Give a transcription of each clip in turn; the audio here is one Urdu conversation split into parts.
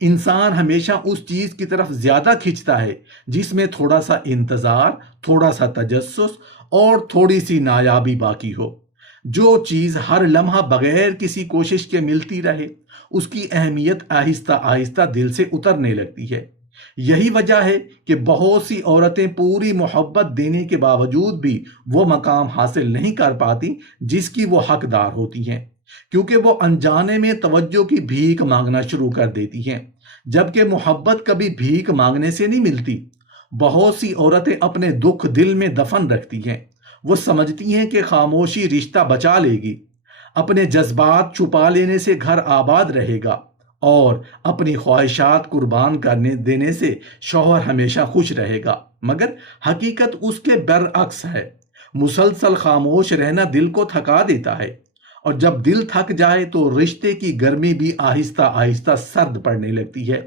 انسان ہمیشہ اس چیز کی طرف زیادہ کھنچتا ہے جس میں تھوڑا سا انتظار، تھوڑا سا تجسس اور تھوڑی سی نایابی باقی ہو۔ جو چیز ہر لمحہ بغیر کسی کوشش کے ملتی رہے، اس کی اہمیت آہستہ آہستہ دل سے اترنے لگتی ہے۔ یہی وجہ ہے کہ بہت سی عورتیں پوری محبت دینے کے باوجود بھی وہ مقام حاصل نہیں کر پاتی جس کی وہ حقدار ہوتی ہیں، کیونکہ وہ انجانے میں توجہ کی بھیک مانگنا شروع کر دیتی ہیں، جبکہ محبت کبھی بھیک مانگنے سے نہیں ملتی۔ بہت سی عورتیں اپنے دکھ دل میں دفن رکھتی ہیں۔ وہ سمجھتی ہیں کہ خاموشی رشتہ بچا لے گی، اپنے جذبات چھپا لینے سے گھر آباد رہے گا، اور اپنی خواہشات قربان کرنے دینے سے شوہر ہمیشہ خوش رہے گا۔ مگر حقیقت اس کے برعکس ہے۔ مسلسل خاموش رہنا دل کو تھکا دیتا ہے، اور جب دل تھک جائے تو رشتے کی گرمی بھی آہستہ آہستہ سرد پڑنے لگتی ہے۔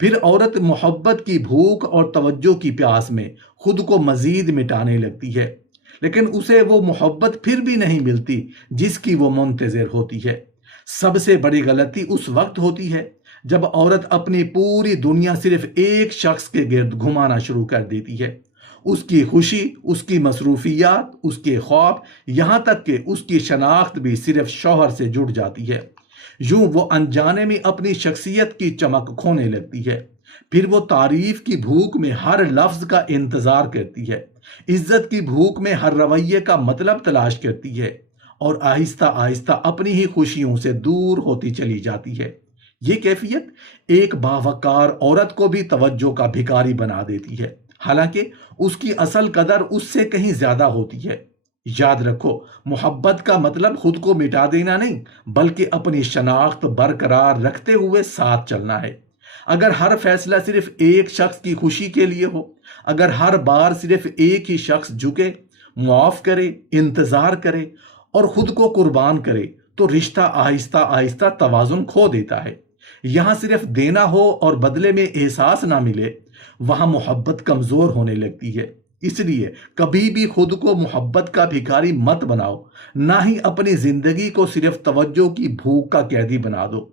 پھر عورت محبت کی بھوک اور توجہ کی پیاس میں خود کو مزید مٹانے لگتی ہے، لیکن اسے وہ محبت پھر بھی نہیں ملتی جس کی وہ منتظر ہوتی ہے۔ سب سے بڑی غلطی اس وقت ہوتی ہے جب عورت اپنی پوری دنیا صرف ایک شخص کے گرد گھمانا شروع کر دیتی ہے۔ اس کی خوشی، اس کی مصروفیات، اس کے خواب، یہاں تک کہ اس کی شناخت بھی صرف شوہر سے جڑ جاتی ہے۔ یوں وہ انجانے میں اپنی شخصیت کی چمک کھونے لگتی ہے۔ پھر وہ تعریف کی بھوک میں ہر لفظ کا انتظار کرتی ہے، عزت کی بھوک میں ہر رویے کا مطلب تلاش کرتی ہے، اور آہستہ آہستہ اپنی ہی خوشیوں سے دور ہوتی چلی جاتی ہے۔ یہ کیفیت ایک باوقار عورت کو بھی توجہ کا بھکاری بنا دیتی ہے، حالانکہ اس کی اصل قدر اس سے کہیں زیادہ ہوتی ہے۔ یاد رکھو، محبت کا مطلب خود کو مٹا دینا نہیں، بلکہ اپنی شناخت برقرار رکھتے ہوئے ساتھ چلنا ہے۔ اگر ہر فیصلہ صرف ایک شخص کی خوشی کے لیے ہو، اگر ہر بار صرف ایک ہی شخص جھکے، معاف کرے، انتظار کرے اور خود کو قربان کرے، تو رشتہ آہستہ آہستہ توازن کھو دیتا ہے۔ یہاں صرف دینا ہو اور بدلے میں احساس نہ ملے، وہاں محبت کمزور ہونے لگتی ہے۔ اس لیے کبھی بھی خود کو محبت کا بھکاری مت بناؤ، نہ ہی اپنی زندگی کو صرف توجہ کی بھوک کا قیدی بنا دو۔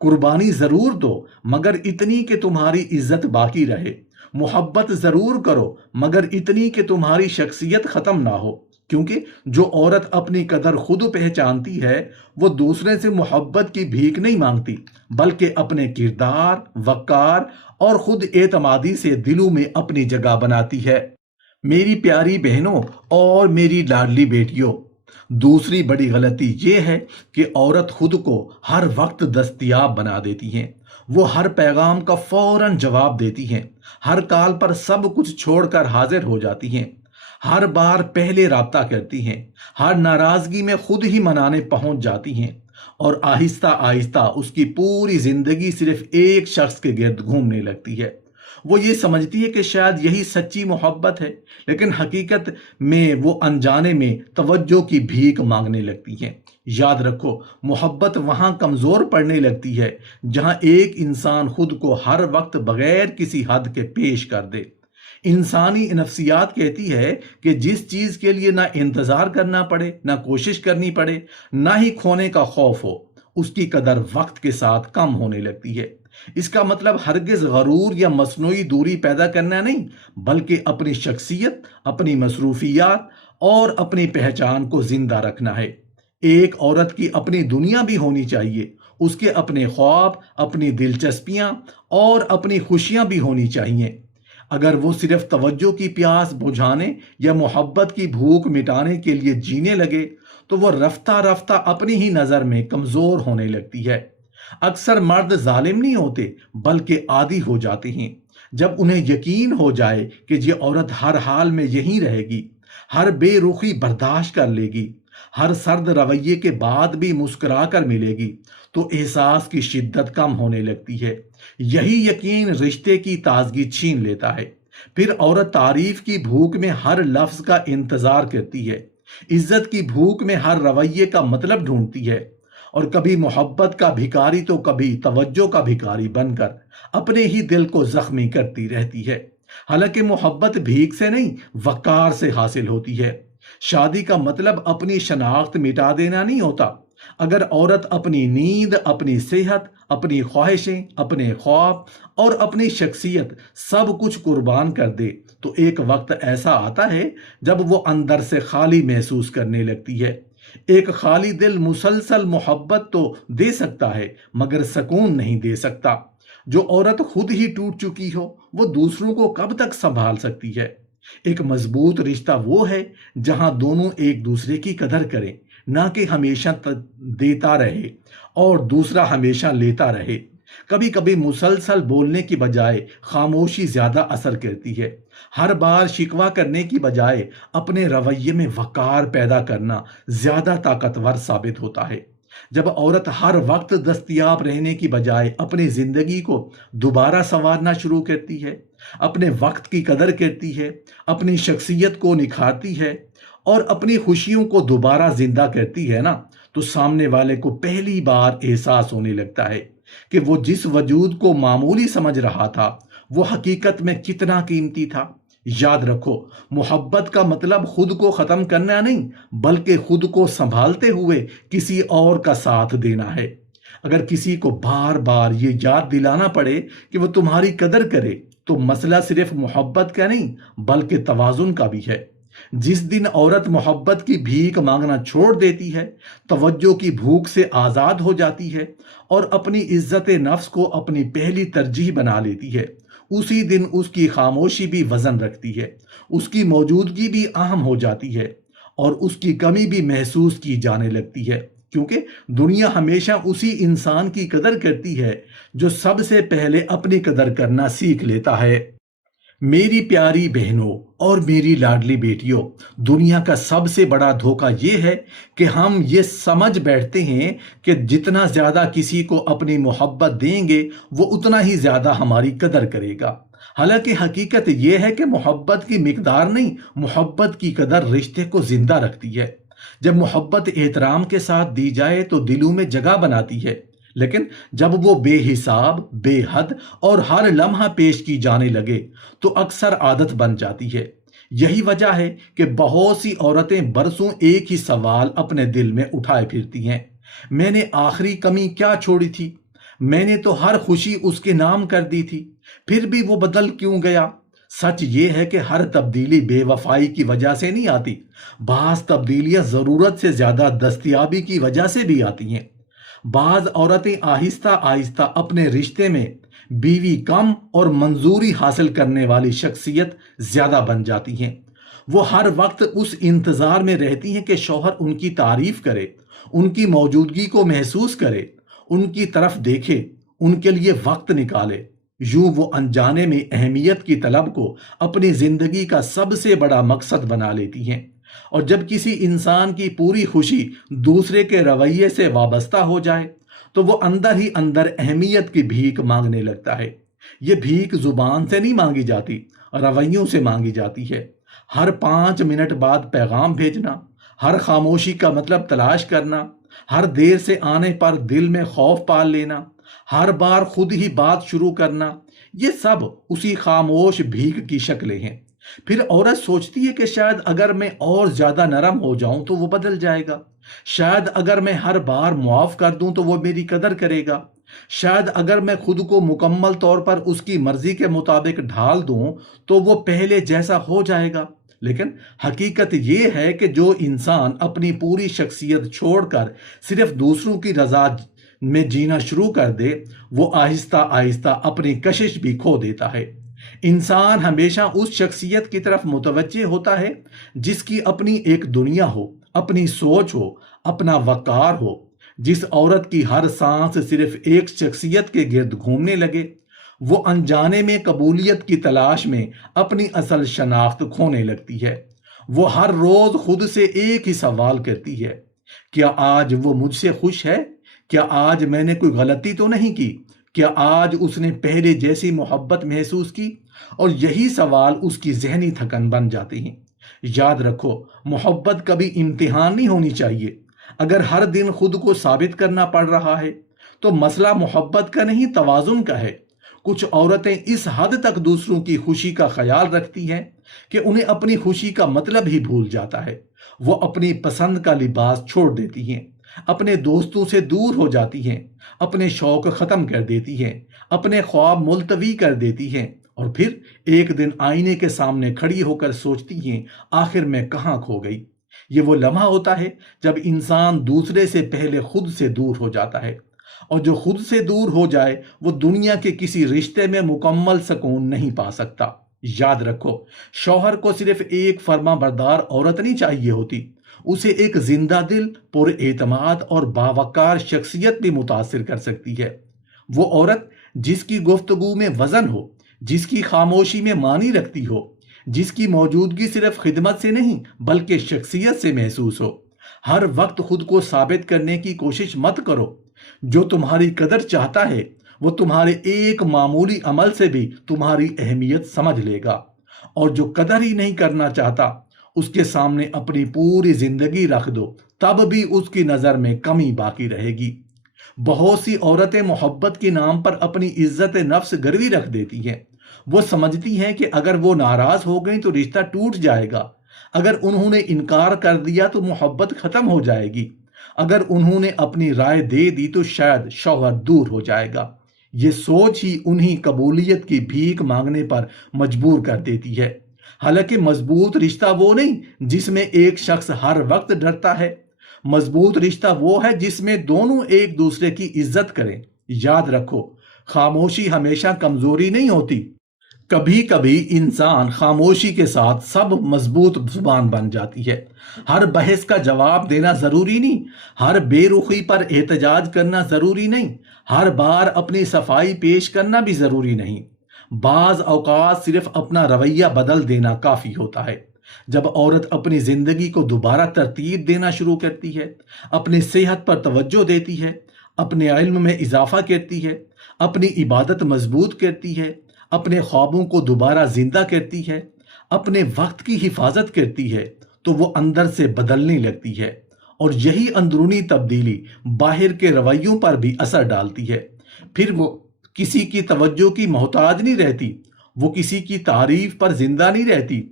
قربانی ضرور دو، مگر اتنی کہ تمہاری عزت باقی رہے۔ محبت ضرور کرو، مگر اتنی کہ تمہاری شخصیت ختم نہ ہو، کیونکہ جو عورت اپنی قدر خود پہچانتی ہے وہ دوسرے سے محبت کی بھیک نہیں مانگتی، بلکہ اپنے کردار، وقار اور خود اعتمادی سے دلوں میں اپنی جگہ بناتی ہے۔ میری پیاری بہنوں اور میری لاڈلی بیٹیوں، دوسری بڑی غلطی یہ ہے کہ عورت خود کو ہر وقت دستیاب بنا دیتی ہیں۔ وہ ہر پیغام کا فوراً جواب دیتی ہیں، ہر کال پر سب کچھ چھوڑ کر حاضر ہو جاتی ہیں، ہر بار پہلے رابطہ کرتی ہیں، ہر ناراضگی میں خود ہی منانے پہنچ جاتی ہیں، اور آہستہ آہستہ اس کی پوری زندگی صرف ایک شخص کے گرد گھومنے لگتی ہے۔ وہ یہ سمجھتی ہے کہ شاید یہی سچی محبت ہے، لیکن حقیقت میں وہ انجانے میں توجہ کی بھیک مانگنے لگتی ہیں۔ یاد رکھو، محبت وہاں کمزور پڑنے لگتی ہے جہاں ایک انسان خود کو ہر وقت بغیر کسی حد کے پیش کر دے۔ انسانی نفسیات کہتی ہے کہ جس چیز کے لیے نہ انتظار کرنا پڑے، نہ کوشش کرنی پڑے، نہ ہی کھونے کا خوف ہو، اس کی قدر وقت کے ساتھ کم ہونے لگتی ہے۔ اس کا مطلب ہرگز غرور یا مصنوعی دوری پیدا کرنا نہیں، بلکہ اپنی شخصیت، اپنی مصروفیات اور اپنی پہچان کو زندہ رکھنا ہے۔ ایک عورت کی اپنی دنیا بھی ہونی چاہیے، اس کے اپنے خواب، اپنی دلچسپیاں اور اپنی خوشیاں بھی ہونی چاہیے۔ اگر وہ صرف توجہ کی پیاس بجھانے یا محبت کی بھوک مٹانے کے لیے جینے لگے تو وہ رفتہ رفتہ اپنی ہی نظر میں کمزور ہونے لگتی ہے۔ اکثر مرد ظالم نہیں ہوتے، بلکہ عادی ہو جاتے ہیں۔ جب انہیں یقین ہو جائے کہ یہ عورت ہر حال میں یہیں رہے گی، ہر بے رخی برداشت کر لے گی، ہر سرد رویے کے بعد بھی مسکرا کر ملے گی، تو احساس کی شدت کم ہونے لگتی ہے۔ یہی یقین رشتے کی تازگی چھین لیتا ہے۔ پھر عورت تعریف کی بھوک میں ہر لفظ کا انتظار کرتی ہے، عزت کی بھوک میں ہر رویے کا مطلب ڈھونڈتی ہے، اور کبھی محبت کا بھکاری تو کبھی توجہ کا بھکاری بن کر اپنے ہی دل کو زخمی کرتی رہتی ہے۔ حالانکہ محبت بھیک سے نہیں، وقار سے حاصل ہوتی ہے۔ شادی کا مطلب اپنی شناخت مٹا دینا نہیں ہوتا، اگر عورت اپنی نیند، اپنی صحت، اپنی خواہشیں، اپنے خواب اور اپنی شخصیت سب کچھ قربان کر دے تو ایک وقت ایسا آتا ہے جب وہ اندر سے خالی محسوس کرنے لگتی ہے۔ ایک خالی دل مسلسل محبت تو دے سکتا ہے مگر سکون نہیں دے سکتا۔ جو عورت خود ہی ٹوٹ چکی ہو وہ دوسروں کو کب تک سنبھال سکتی ہے؟ ایک مضبوط رشتہ وہ ہے جہاں دونوں ایک دوسرے کی قدر کریں، نہ کہ ہمیشہ دیتا رہے اور دوسرا ہمیشہ لیتا رہے۔ کبھی کبھی مسلسل بولنے کی بجائے خاموشی زیادہ اثر کرتی ہے۔ ہر بار شکوہ کرنے کی بجائے اپنے رویے میں وقار پیدا کرنا زیادہ طاقتور ثابت ہوتا ہے۔ جب عورت ہر وقت دستیاب رہنے کی بجائے اپنی زندگی کو دوبارہ سنوارنا شروع کرتی ہے، اپنے وقت کی قدر کرتی ہے، اپنی شخصیت کو نکھارتی ہے اور اپنی خوشیوں کو دوبارہ زندہ کرتی ہے نا، تو سامنے والے کو پہلی بار احساس ہونے لگتا ہے کہ وہ جس وجود کو معمولی سمجھ رہا تھا وہ حقیقت میں کتنا قیمتی تھا۔ یاد رکھو، محبت کا مطلب خود کو ختم کرنا نہیں بلکہ خود کو سنبھالتے ہوئے کسی اور کا ساتھ دینا ہے۔ اگر کسی کو بار بار یہ یاد دلانا پڑے کہ وہ تمہاری قدر کرے تو مسئلہ صرف محبت کا نہیں بلکہ توازن کا بھی ہے۔ جس دن عورت محبت کی بھیک مانگنا چھوڑ دیتی ہے، توجہ کی بھوک سے آزاد ہو جاتی ہے اور اپنی عزت نفس کو اپنی پہلی ترجیح بنا لیتی ہے، اسی دن اس کی خاموشی بھی وزن رکھتی ہے، اس کی موجودگی بھی اہم ہو جاتی ہے اور اس کی کمی بھی محسوس کی جانے لگتی ہے، کیونکہ دنیا ہمیشہ اسی انسان کی قدر کرتی ہے جو سب سے پہلے اپنی قدر کرنا سیکھ لیتا ہے۔ میری پیاری بہنوں اور میری لاڈلی بیٹیوں، دنیا کا سب سے بڑا دھوکہ یہ ہے کہ ہم یہ سمجھ بیٹھتے ہیں کہ جتنا زیادہ کسی کو اپنی محبت دیں گے وہ اتنا ہی زیادہ ہماری قدر کرے گا۔ حالانکہ حقیقت یہ ہے کہ محبت کی مقدار نہیں، محبت کی قدر رشتے کو زندہ رکھتی ہے۔ جب محبت احترام کے ساتھ دی جائے تو دلوں میں جگہ بناتی ہے، لیکن جب وہ بے حساب، بے حد اور ہر لمحہ پیش کی جانے لگے تو اکثر عادت بن جاتی ہے۔ یہی وجہ ہے کہ بہت سی عورتیں برسوں ایک ہی سوال اپنے دل میں اٹھائے پھرتی ہیں: میں نے آخری کمی کیا چھوڑی تھی؟ میں نے تو ہر خوشی اس کے نام کر دی تھی، پھر بھی وہ بدل کیوں گیا؟ سچ یہ ہے کہ ہر تبدیلی بے وفائی کی وجہ سے نہیں آتی، بعض تبدیلیاں ضرورت سے زیادہ دستیابی کی وجہ سے بھی آتی ہیں۔ بعض عورتیں آہستہ آہستہ اپنے رشتے میں بیوی کم اور منظوری حاصل کرنے والی شخصیت زیادہ بن جاتی ہیں۔ وہ ہر وقت اس انتظار میں رہتی ہیں کہ شوہر ان کی تعریف کرے، ان کی موجودگی کو محسوس کرے، ان کی طرف دیکھے، ان کے لیے وقت نکالے۔ یوں وہ انجانے میں اہمیت کی طلب کو اپنی زندگی کا سب سے بڑا مقصد بنا لیتی ہیں، اور جب کسی انسان کی پوری خوشی دوسرے کے رویے سے وابستہ ہو جائے تو وہ اندر ہی اندر اہمیت کی بھیک مانگنے لگتا ہے۔ یہ بھیک زبان سے نہیں مانگی جاتی، رویوں سے مانگی جاتی ہے۔ ہر 5 منٹ بعد پیغام بھیجنا، ہر خاموشی کا مطلب تلاش کرنا، ہر دیر سے آنے پر دل میں خوف پال لینا، ہر بار خود ہی بات شروع کرنا، یہ سب اسی خاموش بھیک کی شکلیں ہیں۔ پھر عورت سوچتی ہے کہ شاید اگر میں اور زیادہ نرم ہو جاؤں تو وہ بدل جائے گا، شاید اگر میں ہر بار معاف کر دوں تو وہ میری قدر کرے گا، شاید اگر میں خود کو مکمل طور پر اس کی مرضی کے مطابق ڈھال دوں تو وہ پہلے جیسا ہو جائے گا۔ لیکن حقیقت یہ ہے کہ جو انسان اپنی پوری شخصیت چھوڑ کر صرف دوسروں کی رضا میں جینا شروع کر دے، وہ آہستہ آہستہ اپنی کشش بھی کھو دیتا ہے۔ انسان ہمیشہ اس شخصیت کی طرف متوجہ ہوتا ہے جس کی اپنی ایک دنیا ہو، اپنی سوچ ہو، اپنا وقار ہو۔ جس عورت کی ہر سانس صرف ایک شخصیت کے گرد گھومنے لگے، وہ انجانے میں قبولیت کی تلاش میں اپنی اصل شناخت کھونے لگتی ہے۔ وہ ہر روز خود سے ایک ہی سوال کرتی ہے: کیا آج وہ مجھ سے خوش ہے؟ کیا آج میں نے کوئی غلطی تو نہیں کی؟ کیا آج اس نے پہلے جیسی محبت محسوس کی؟ اور یہی سوال اس کی ذہنی تھکن بن جاتے ہیں۔ یاد رکھو، محبت کبھی امتحان نہیں ہونی چاہیے۔ اگر ہر دن خود کو ثابت کرنا پڑ رہا ہے تو مسئلہ محبت کا نہیں، توازن کا ہے۔ کچھ عورتیں اس حد تک دوسروں کی خوشی کا خیال رکھتی ہیں کہ انہیں اپنی خوشی کا مطلب ہی بھول جاتا ہے۔ وہ اپنی پسند کا لباس چھوڑ دیتی ہیں، اپنے دوستوں سے دور ہو جاتی ہیں، اپنے شوق ختم کر دیتی ہیں، اپنے خواب ملتوی کر دیتی ہیں، اور پھر ایک دن آئینے کے سامنے کھڑی ہو کر سوچتی ہیں آخر میں کہاں کھو گئی۔ یہ وہ لمحہ ہوتا ہے جب انسان دوسرے سے پہلے خود سے دور ہو جاتا ہے، اور جو خود سے دور ہو جائے وہ دنیا کے کسی رشتے میں مکمل سکون نہیں پا سکتا۔ یاد رکھو، شوہر کو صرف ایک فرما بردار عورت نہیں چاہیے ہوتی، اسے ایک زندہ دل، پر اعتماد اور باوقار شخصیت بھی متاثر کر سکتی ہے۔ وہ عورت جس کی گفتگو میں وزن ہو، جس کی خاموشی میں معنی رکھتی ہو، جس کی موجودگی صرف خدمت سے نہیں بلکہ شخصیت سے محسوس ہو۔ ہر وقت خود کو ثابت کرنے کی کوشش مت کرو۔ جو تمہاری قدر چاہتا ہے وہ تمہارے ایک معمولی عمل سے بھی تمہاری اہمیت سمجھ لے گا، اور جو قدر ہی نہیں کرنا چاہتا اس کے سامنے اپنی پوری زندگی رکھ دو، تب بھی اس کی نظر میں کمی باقی رہے گی۔ بہت سی عورتیں محبت کے نام پر اپنی عزت نفس گروی رکھ دیتی ہیں۔ وہ سمجھتی ہیں کہ اگر وہ ناراض ہو گئیں تو رشتہ ٹوٹ جائے گا، اگر انہوں نے انکار کر دیا تو محبت ختم ہو جائے گی، اگر انہوں نے اپنی رائے دے دی تو شاید شوہر دور ہو جائے گا۔ یہ سوچ ہی انہیں قبولیت کی بھیک مانگنے پر مجبور کر دیتی ہے۔ حالانکہ مضبوط رشتہ وہ نہیں جس میں ایک شخص ہر وقت ڈرتا ہے، مضبوط رشتہ وہ ہے جس میں دونوں ایک دوسرے کی عزت کریں۔ یاد رکھو، خاموشی ہمیشہ کمزوری نہیں ہوتی، کبھی کبھی انسان خاموشی کے ساتھ سب مضبوط زبان بن جاتی ہے۔ ہر بحث کا جواب دینا ضروری نہیں، ہر بے رخی پر احتجاج کرنا ضروری نہیں، ہر بار اپنی صفائی پیش کرنا بھی ضروری نہیں۔ بعض اوقات صرف اپنا رویہ بدل دینا کافی ہوتا ہے۔ جب عورت اپنی زندگی کو دوبارہ ترتیب دینا شروع کرتی ہے، اپنی صحت پر توجہ دیتی ہے، اپنے علم میں اضافہ کرتی ہے، اپنی عبادت مضبوط کرتی ہے، اپنے خوابوں کو دوبارہ زندہ کرتی ہے، اپنے وقت کی حفاظت کرتی ہے، تو وہ اندر سے بدلنے لگتی ہے، اور یہی اندرونی تبدیلی باہر کے رویوں پر بھی اثر ڈالتی ہے۔ پھر وہ کسی کی توجہ کی محتاج نہیں رہتی، وہ کسی کی تعریف پر زندہ نہیں رہتی،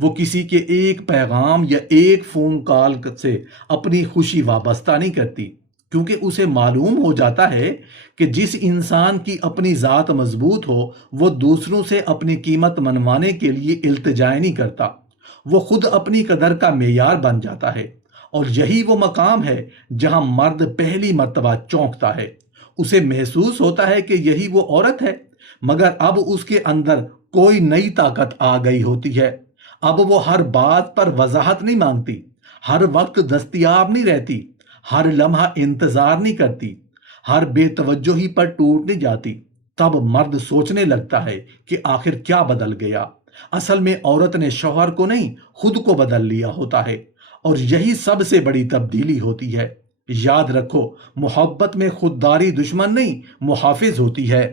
وہ کسی کے ایک پیغام یا ایک فون کال سے اپنی خوشی وابستہ نہیں کرتی، کیونکہ اسے معلوم ہو جاتا ہے کہ جس انسان کی اپنی ذات مضبوط ہو وہ دوسروں سے اپنی قیمت منوانے کے لیے التجا نہیں کرتا، وہ خود اپنی قدر کا معیار بن جاتا ہے۔ اور یہی وہ مقام ہے جہاں مرد پہلی مرتبہ چونکتا ہے، اسے محسوس ہوتا ہے کہ یہی وہ عورت ہے، مگر اب اس کے اندر کوئی نئی طاقت آ گئی ہوتی ہے۔ اب وہ ہر بات پر وضاحت نہیں مانگتی، ہر وقت دستیاب نہیں رہتی، ہر لمحہ انتظار نہیں کرتی، ہر بے توجہی پر ٹوٹ نہیں جاتی۔ تب مرد سوچنے لگتا ہے کہ آخر کیا بدل گیا؟ اصل میں عورت نے شوہر کو نہیں خود کو بدل لیا ہوتا ہے، اور یہی سب سے بڑی تبدیلی ہوتی ہے۔ یاد رکھو، محبت میں خودداری دشمن نہیں محافظ ہوتی ہے۔